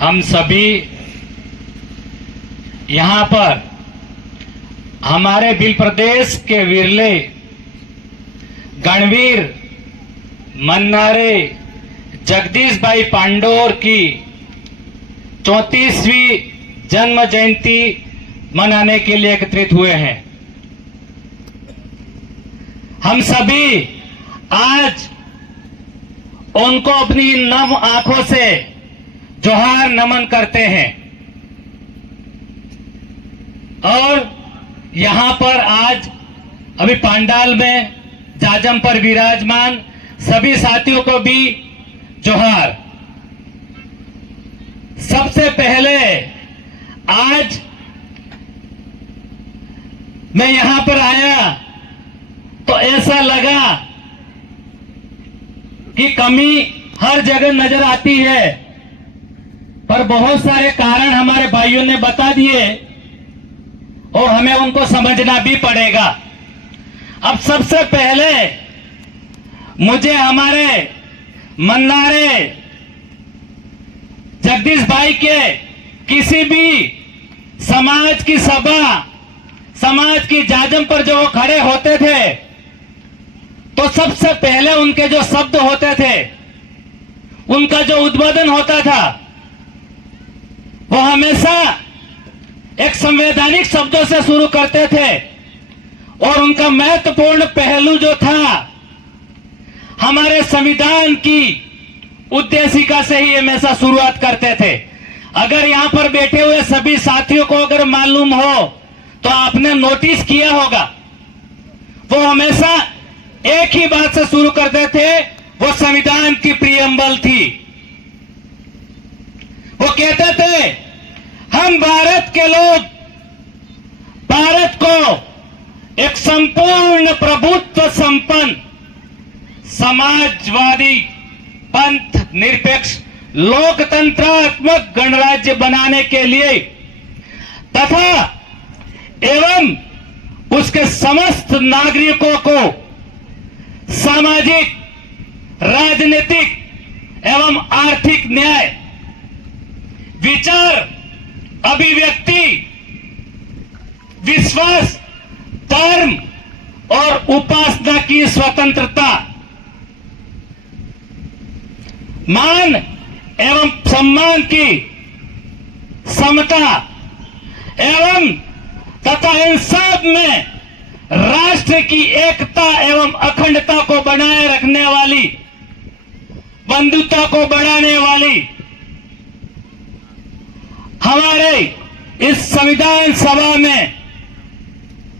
हम सभी यहाँ पर हमारे भील प्रदेश के विरले गणवीर मन्नारे जगदीश भाई पांडोर की 34वीं जन्म जयंती मनाने के लिए एकत्रित हुए हैं। हम सभी आज उनको अपनी नम आंखों से जोहार नमन करते हैं और यहां पर आज अभी पंडाल में जाजम पर विराजमान सभी साथियों को भी जोहार। सबसे पहले आज मैं यहां पर आया तो ऐसा लगा कि कमी हर जगह नजर आती है, पर बहुत सारे कारण हमारे भाइयों ने बता दिए और हमें उनको समझना भी पड़ेगा। अब सबसे पहले मुझे हमारे मन्नारे जगदीश भाई के किसी भी समाज की सभा, समाज की जाजम पर जो खड़े होते थे तो सबसे पहले उनके जो शब्द होते थे, उनका जो उद्बोधन होता था, वो हमेशा एक संवैधानिक शब्दों से शुरू करते थे और उनका महत्वपूर्ण पहलू जो था हमारे संविधान की उद्देशिका से ही हमेशा शुरुआत करते थे। अगर यहां पर बैठे हुए सभी साथियों को अगर मालूम हो तो आपने नोटिस किया होगा, वो हमेशा एक ही बात से शुरू करते थे, वो संविधान की प्रीएम्बल थी। वो कहते थे हम भारत के लोग भारत को एक संपूर्ण प्रभुत्व संपन्न समाजवादी पंथ निरपेक्ष लोकतंत्रात्मक गणराज्य बनाने के लिए तथा एवं उसके समस्त नागरिकों को सामाजिक, राजनीतिक एवं आर्थिक न्याय, विचार, अभिव्यक्ति, विश्वास, धर्म और उपासना की स्वतंत्रता, मान एवं सम्मान की समता एवं तथा इन सब में राष्ट्र की एकता एवं अखंडता को बनाए रखने वाली, बंधुता को बढ़ाने वाली हमारे इस संविधान सभा में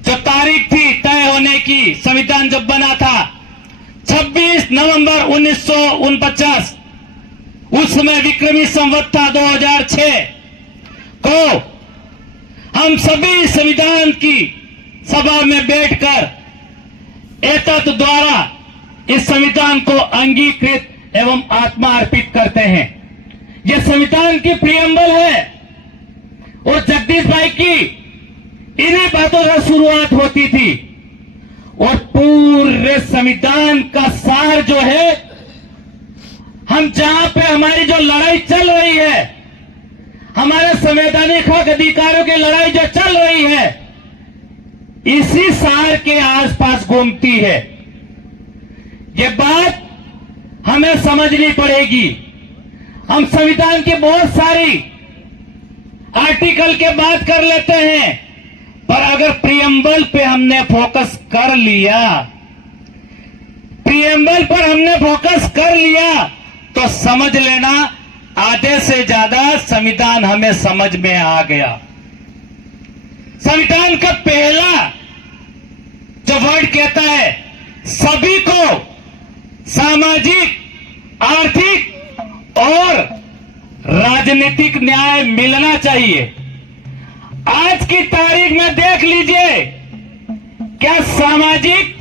जो तारीख थी तय होने की, संविधान जब बना था 26 नवंबर 1949, उसमें विक्रमी संवत था 2006 को हम सभी संविधान की सभा में बैठकर एतत् द्वारा इस संविधान को अंगीकृत एवं आत्मा अर्पित करते हैं। यह संविधान की प्रीएम्बल है और जगदीश भाई की इन्हीं बातों से शुरुआत होती थी और पूरे संविधान का सार जो है, हम जहां पे हमारी जो लड़ाई चल रही है, हमारे संवैधानिक हक अधिकारों की लड़ाई जो चल रही है, इसी सार के आसपास घूमती है। ये बात हमें समझनी पड़ेगी। हम संविधान की बहुत सारी आर्टिकल के बात कर लेते हैं, पर अगर प्रीएम्बल पे हमने फोकस कर लिया, प्रीएम्बल पर हमने फोकस कर लिया तो समझ लेना आधे से ज्यादा संविधान हमें समझ में आ गया। संविधान का पहला जो वर्ड कहता है, सभी को सामाजिक, आर्थिक और राजनीतिक न्याय मिलना चाहिए। आज की तारीख में देख लीजिए, क्या सामाजिक,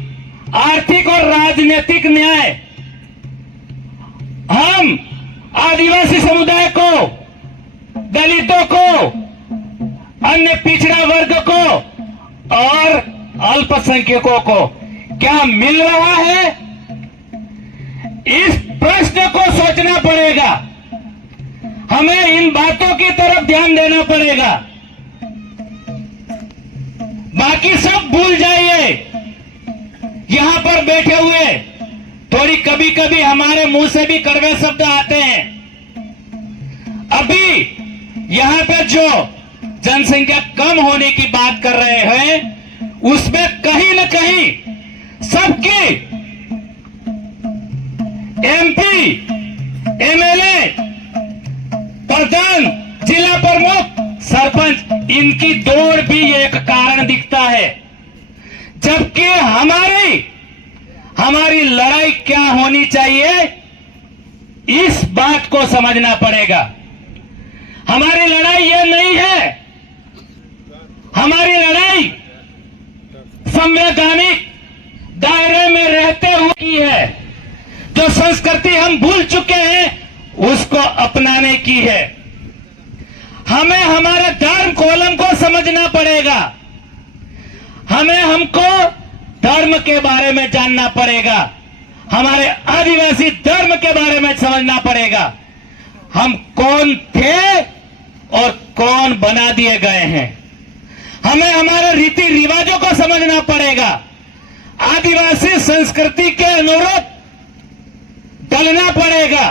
आर्थिक और राजनीतिक न्याय हम आदिवासी समुदाय को, दलितों को, अन्य पिछड़ा वर्ग को और अल्पसंख्यकों को क्या मिल रहा है? इस प्रश्न को सोचना पड़ेगा। हमें इन बातों की तरफ ध्यान देना पड़ेगा। बाकी सब भूल जाइए। यहां पर बैठे हुए थोड़ी कभी कभी हमारे मुंह से भी कड़वे शब्द आते हैं। अभी यहां पे जो जनसंख्या कम होने की बात कर रहे हैं, उसमें कहीं न कहीं सबकी एमपी, एमएलए, प्रधान, जिला प्रमुख, सरपंच, इनकी दौड़ भी एक कारण दिखता है। जबकि हमारी लड़ाई क्या होनी चाहिए, इस बात को समझना पड़ेगा। हमारी लड़ाई यह नहीं है, हमारी लड़ाई संवैधानिक दायरे में रहते हुए की है। जो संस्कृति हम भूल चुके हैं उसको अपनाने की है। हमें हमारे धर्म कोलम को समझना पड़ेगा। हमको धर्म के बारे में जानना पड़ेगा। हमारे आदिवासी धर्म के बारे में समझना पड़ेगा। हम कौन थे और कौन बना दिए गए हैं। हमें हमारे रीति रिवाजों को समझना पड़ेगा। आदिवासी संस्कृति के अनुरूप चलना पड़ेगा।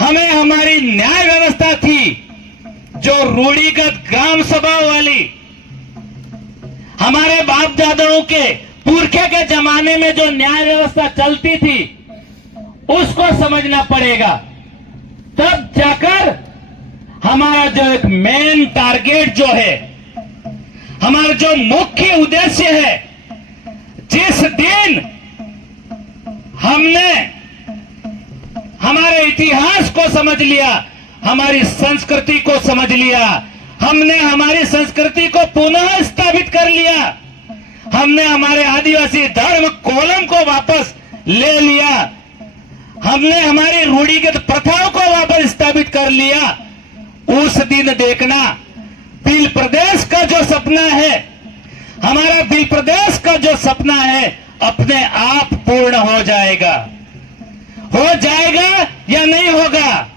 हमें हमारी न्याय व्यवस्था थी जो रूढ़िगत ग्राम सभा वाली, हमारे बाप दादाओं के पुरखे के जमाने में जो न्याय व्यवस्था चलती थी, उसको समझना पड़ेगा। तब जाकर हमारा जो एक मेन टारगेट जो है, हमारा जो मुख्य उद्देश्य है, जिस दिन हमने हमारे इतिहास को समझ लिया, हमारी संस्कृति को समझ लिया, हमने हमारी संस्कृति को पुनः स्थापित कर लिया, हमने हमारे आदिवासी धर्म कोलम को वापस ले लिया, हमने हमारी रूढ़िगत प्रथाओं को वापस स्थापित कर लिया, उस दिन देखना बिल प्रदेश का जो सपना है, हमारा बिल प्रदेश का जो सपना है, अपने आप पूर्ण हो जाएगा या नहीं होगा।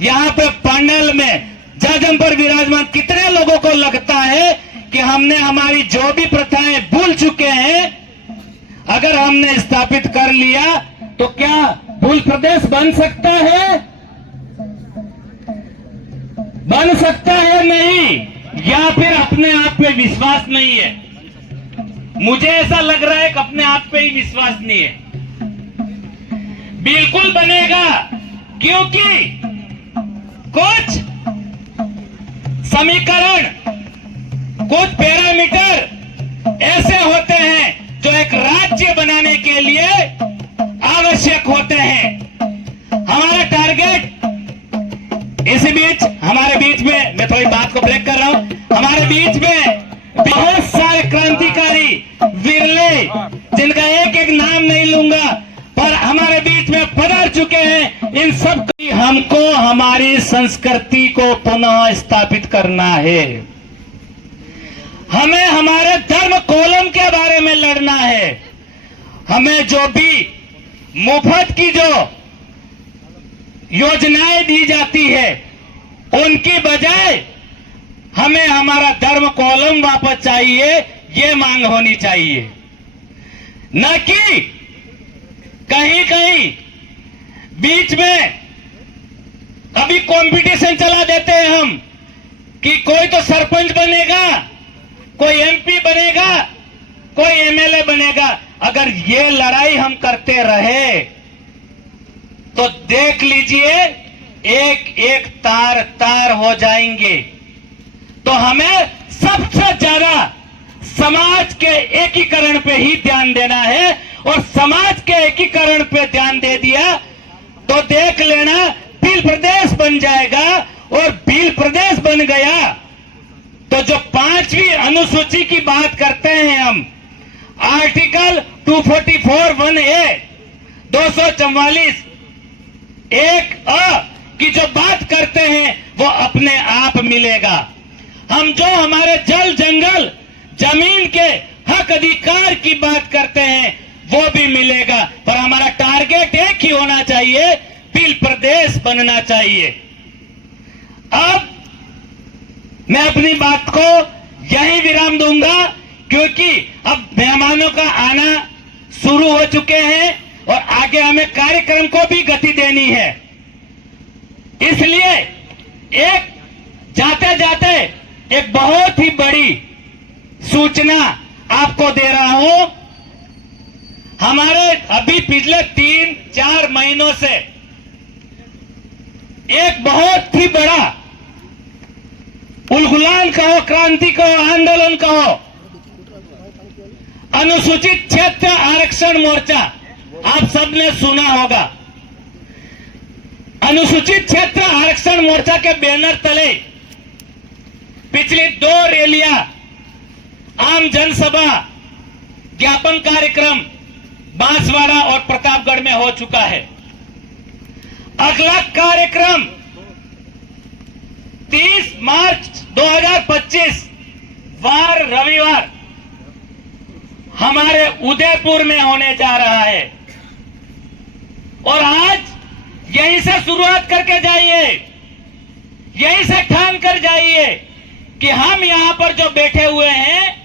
यहाँ पे पंडाल में जजम पर विराजमान कितने लोगों को लगता है कि हमने हमारी जो भी प्रथाएं भूल चुके हैं, अगर हमने स्थापित कर लिया तो क्या भूल प्रदेश बन सकता है? बन सकता है नहीं, या फिर अपने आप पे विश्वास नहीं है? मुझे ऐसा लग रहा है कि अपने आप पे ही विश्वास नहीं है। बिल्कुल बनेगा, क्योंकि कुछ समीकरण, कुछ पैरामीटर ऐसे होते हैं जो एक राज्य बनाने के लिए आवश्यक होते हैं। हमारा टारगेट, इसी बीच हमारे बीच में, मैं थोड़ी बात को ब्रेक कर रहा हूं, हमारे बीच में बहुत सारे क्रांतिकारी विरले, जिनका एक एक नाम नहीं लूंगा, पर हमारे बीच में पधार चुके हैं। इन सब हमको हमारी संस्कृति को पुनः स्थापित करना है। हमें हमारे धर्म कोलम के बारे में लड़ना है। हमें जो भी मुफ्त की जो योजनाएं दी जाती है, उनकी बजाय हमें हमारा धर्म कोलम वापस चाहिए, ये मांग होनी चाहिए। न कि कहीं कहीं बीच में अभी कंपटीशन चला देते हैं हम कि कोई तो सरपंच बनेगा, कोई एमपी बनेगा, कोई एमएलए बनेगा। अगर ये लड़ाई हम करते रहे तो देख लीजिए एक एक तार तार हो जाएंगे। तो हमें सबसे ज्यादा समाज के एकीकरण पे ही ध्यान देना है, और समाज के एकीकरण पे ध्यान दे दिया तो देख लेना बिल प्रदेश बन जाएगा। और बिल प्रदेश बन गया तो जो 5वीं अनुसूची की बात करते हैं हम, आर्टिकल 244(1)(a) 244 (1)(a) की जो बात करते हैं वो अपने आप मिलेगा। हम जो हमारे जल जंगल जमीन के हक अधिकार की बात करते हैं वो भी मिलेगा, पर हमारा टारगेट एक ही होना चाहिए, बिल प्रदेश बनना चाहिए। मैं अपनी बात को यहीं विराम दूंगा, क्योंकि अब मेहमानों का आना शुरू हो चुके हैं और आगे हमें कार्यक्रम को भी गति देनी है। इसलिए एक जाते जाते एक बहुत ही बड़ी सूचना आपको दे रहा हूं। हमारे अभी पिछले 3-4 महीनों से एक बहुत ही बड़ा उलगुलान कहो, क्रांति कहो, आंदोलन कहो, अनुसूचित क्षेत्र आरक्षण मोर्चा आप सबने सुना होगा। अनुसूचित क्षेत्र आरक्षण मोर्चा के बैनर तले पिछली 2 रैलियां, आम जनसभा, ज्ञापन कार्यक्रम बांसवाड़ा और प्रतापगढ़ में हो चुका है। अगला कार्यक्रम 30 मार्च 2025 वार रविवार हमारे उदयपुर में होने जा रहा है। और आज यहीं से शुरुआत करके जाइए, यहीं से ठान कर जाइए कि हम यहां पर जो बैठे हुए हैं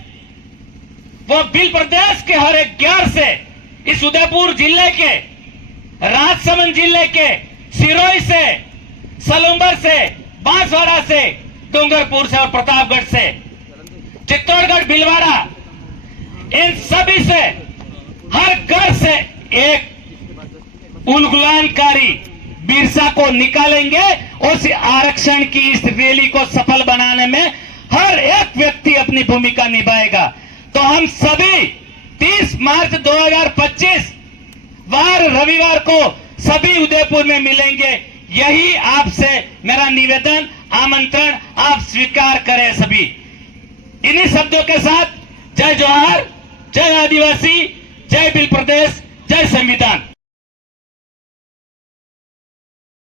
वो बिल प्रदेश के हर एक ग्यार से, इस उदयपुर जिले के, राजसमंद जिले के सिरोही से, सलूंबर से, बांसवाड़ा से, डूंगरपुर से और प्रतापगढ़ से, चित्तौड़गढ़, भीलवाड़ा, इन सभी से, हर घर से एक उलगुलानकारी बिरसा को निकालेंगे। उस आरक्षण की इस रैली को सफल बनाने में हर एक व्यक्ति अपनी भूमिका निभाएगा। तो हम सभी 30 मार्च 2025 वार रविवार को सभी उदयपुर में मिलेंगे। यही आपसे मेरा निवेदन, आमंत्रण, आप स्वीकार करें सभी। इन्हीं शब्दों के साथ जय जोहार, जय आदिवासी, जय बिल प्रदेश, जय संविधान।